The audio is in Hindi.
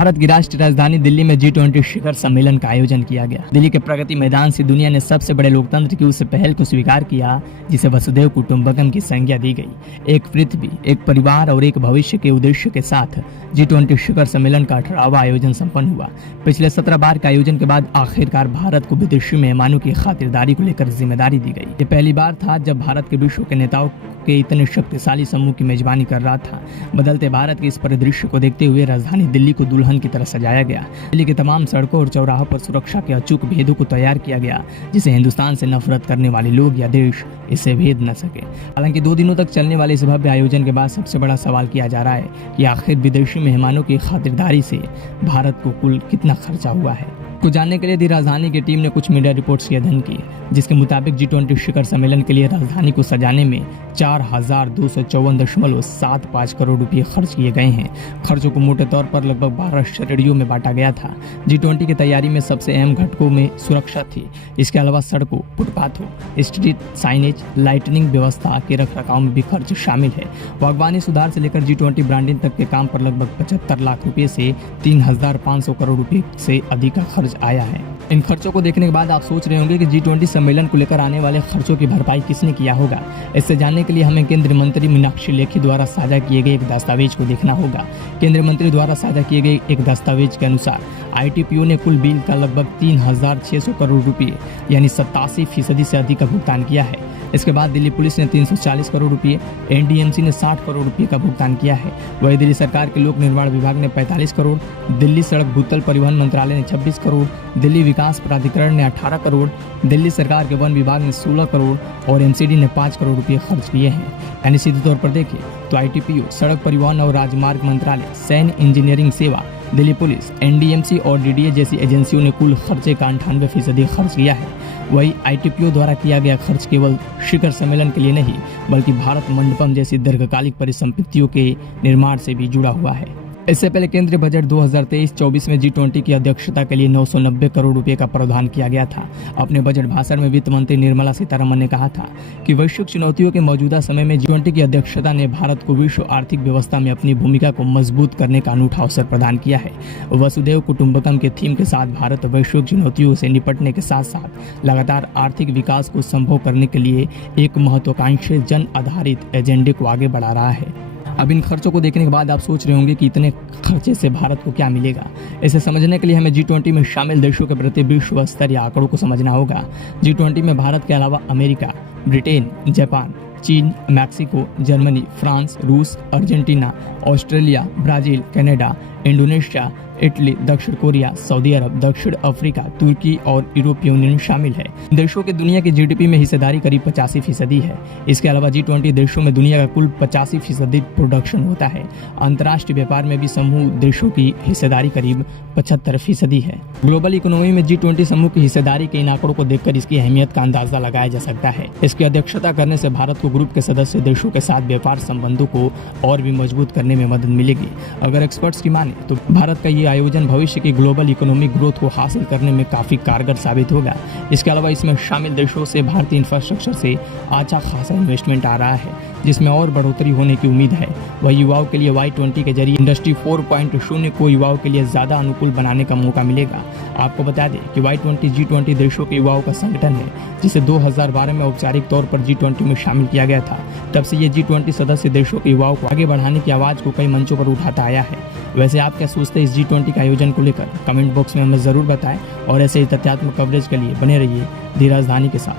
भारत की राष्ट्रीय राजधानी दिल्ली में G20 शिखर सम्मेलन का आयोजन किया गया। दिल्ली के प्रगति मैदान से दुनिया ने सबसे बड़े लोकतंत्र की उस पहल को स्वीकार किया जिसे वसुधैव कुटुंबकम की संज्ञा दी गई। एक पृथ्वी, एक परिवार और एक भविष्य के उद्देश्य के साथ G20 शिखर सम्मेलन का 18वां आयोजन संपन्न हुआ। पिछले 17 बार के आयोजन के बाद आखिरकार भारत को विदेशी मेहमानों की खातिरदारी को लेकर जिम्मेदारी दी गई। ये पहली बार था जब भारत के विश्व के नेताओं के इतने शक्तिशाली समूह की मेजबानी कर रहा था। बदलते भारत के इस परिदृश्य को देखते हुए राजधानी दिल्ली को दुल्हन की तरह सजाया गया। दिल्ली के तमाम सड़कों और चौराहों पर सुरक्षा के अचूक भेदों को तैयार किया गया जिसे हिंदुस्तान से नफरत करने वाले लोग या देश इसे भेद न सके। हालांकि 2 दिनों तक चलने वाले इस भव्य आयोजन के बाद सबसे बड़ा सवाल किया जा रहा है कि आखिर विदेशी मेहमानों की खातिरदारी से भारत को कुल कितना खर्चा हुआ है। को जानने के लिए दी राजधानी की टीम ने कुछ मीडिया रिपोर्ट्स की अध्ययन की, जिसके मुताबिक G20 शिखर सम्मेलन के लिए राजधानी को सजाने में 4,254.75 करोड़ रुपए खर्च किए गए हैं। खर्चों को मोटे तौर पर लगभग 12 श्रेणियों में बांटा गया था। G20 की तैयारी में सबसे अहम घटकों में सुरक्षा थी। इसके अलावा सड़कों, फुटपाथों, स्ट्रीट साइनेज, लाइटनिंग व्यवस्था के रखरखाव में भी खर्च शामिल है। बागवानी सुधार से लेकर G20 ब्रांडिंग तक के काम पर लगभग 75 लाख रुपए से 3,500 करोड़ रुपए से अधिक का खर्च आया है। इन खर्चों को देखने के बाद आप सोच रहे होंगे कि G20 सम्मेलन को लेकर आने वाले खर्चों की भरपाई किसने किया होगा। इससे जानने के लिए हमें केंद्रीय मंत्री मीनाक्षी लेखी द्वारा साझा किए गए एक दस्तावेज को देखना होगा। केंद्रीय मंत्री द्वारा साझा किए गए एक दस्तावेज के अनुसार ITPO ने कुल बिल का लगभग 3,600 करोड़ रुपए यानी 87% से अधिक का भुगतान किया है। इसके बाद दिल्ली पुलिस ने 340 करोड़ रुपए, NDMC ने 60 करोड़ रुपए का भुगतान किया है। वहीं दिल्ली सरकार के लोक निर्माण विभाग ने 45 करोड़, दिल्ली सड़क भूतल परिवहन मंत्रालय ने 26 करोड़, दिल्ली विकास प्राधिकरण ने 18 करोड़, दिल्ली सरकार के वन विभाग ने 16 करोड़ और MCD ने 5 करोड़ रुपए खर्च किए हैं। यानी सीधे तौर पर देखें तो ITPO, सड़क परिवहन और राजमार्ग मंत्रालय, सैन्य इंजीनियरिंग सेवा, दिल्ली पुलिस, NDMC और DDA जैसी एजेंसियों ने कुल खर्चे का 98% खर्च किया है। वही ITPO द्वारा किया गया खर्च केवल शिखर सम्मेलन के लिए नहीं बल्कि भारत मंडपम जैसी दीर्घकालिक परिसंपत्तियों के निर्माण से भी जुड़ा हुआ है। इससे पहले केंद्रीय बजट 2023-24 में G20 की अध्यक्षता के लिए 990 करोड़ रुपए का प्रावधान किया गया था। अपने बजट भाषण में वित्त मंत्री निर्मला सीतारमण ने कहा था कि वैश्विक चुनौतियों के मौजूदा समय में G20 की अध्यक्षता ने भारत को विश्व आर्थिक व्यवस्था में अपनी भूमिका को मजबूत करने का अनूठा अवसर प्रदान किया है। वसुधैव कुटुंबकम के थीम के साथ भारत वैश्विक चुनौतियों से निपटने के साथ साथ लगातार आर्थिक विकास को संभव करने के लिए एक महत्वाकांक्षी जन आधारित एजेंडे को आगे बढ़ा रहा है। अब इन खर्चों को देखने के बाद आप सोच रहे होंगे कि इतने खर्चे से भारत को क्या मिलेगा। इसे समझने के लिए हमें G20 में शामिल देशों के प्रति विश्व स्तरीय आंकड़ों को समझना होगा। G20 में भारत के अलावा अमेरिका, ब्रिटेन, जापान, चीन, मैक्सिको, जर्मनी, फ्रांस, रूस, Argentina, Australia, Brazil, Canada, Indonesia, Italy, दक्षिण कोरिया, सऊदी अरब, दक्षिण अफ्रीका, तुर्की और यूरोपीय यूनियन शामिल है। देशों के दुनिया की GDP में हिस्सेदारी करीब 85% है। इसके अलावा G20 देशों में दुनिया का कुल 85% प्रोडक्शन होता है। अंतर्राष्ट्रीय व्यापार में भी समूह देशों की हिस्सेदारी करीब 75% है। ग्लोबल इकोनॉमी में G20 समूह की हिस्सेदारी के इन आंकड़ों को देखकर इसकी अहमियत का अंदाजा लगाया जा सकता है। इसकी अध्यक्षता करने से भारत को ग्रुप के सदस्य देशों के साथ व्यापार संबंधों को और भी मजबूत करने में मदद मिलेगी। अगर एक्सपर्ट्स की माने तो भारत का ये आयोजन भविष्य की ग्लोबल इकोनॉमिक ग्रोथ को हासिल करने में काफी कारगर साबित होगा। इसके अलावा इसमें शामिल देशों से भारतीय इंफ्रास्ट्रक्चर से अच्छा खासा इन्वेस्टमेंट आ रहा है जिसमें और बढ़ोतरी होने की उम्मीद है। वह युवाओं के लिए Y20 के जरिए इंडस्ट्री 4.0 को युवाओं के लिए ज्यादा अनुकूल बनाने का मौका मिलेगा। आपको बता दें कि Y20 G20 देशों के युवाओं का संगठन है जिसे 2012 में औपचारिक तौर पर G20 में शामिल किया गया था। तब से ये G20 सदस्य देशों के युवाओं को आगे बढ़ाने की आवाज को कई मंचों पर उठाता आया है। वैसे आप क्या सोचते हैं इस G20 के आयोजन को लेकर? कमेंट बॉक्स में हमें जरूर बताएं और ऐसे ही तथ्यात्मक कवरेज के लिए बने रहिए दी राजधानी के साथ।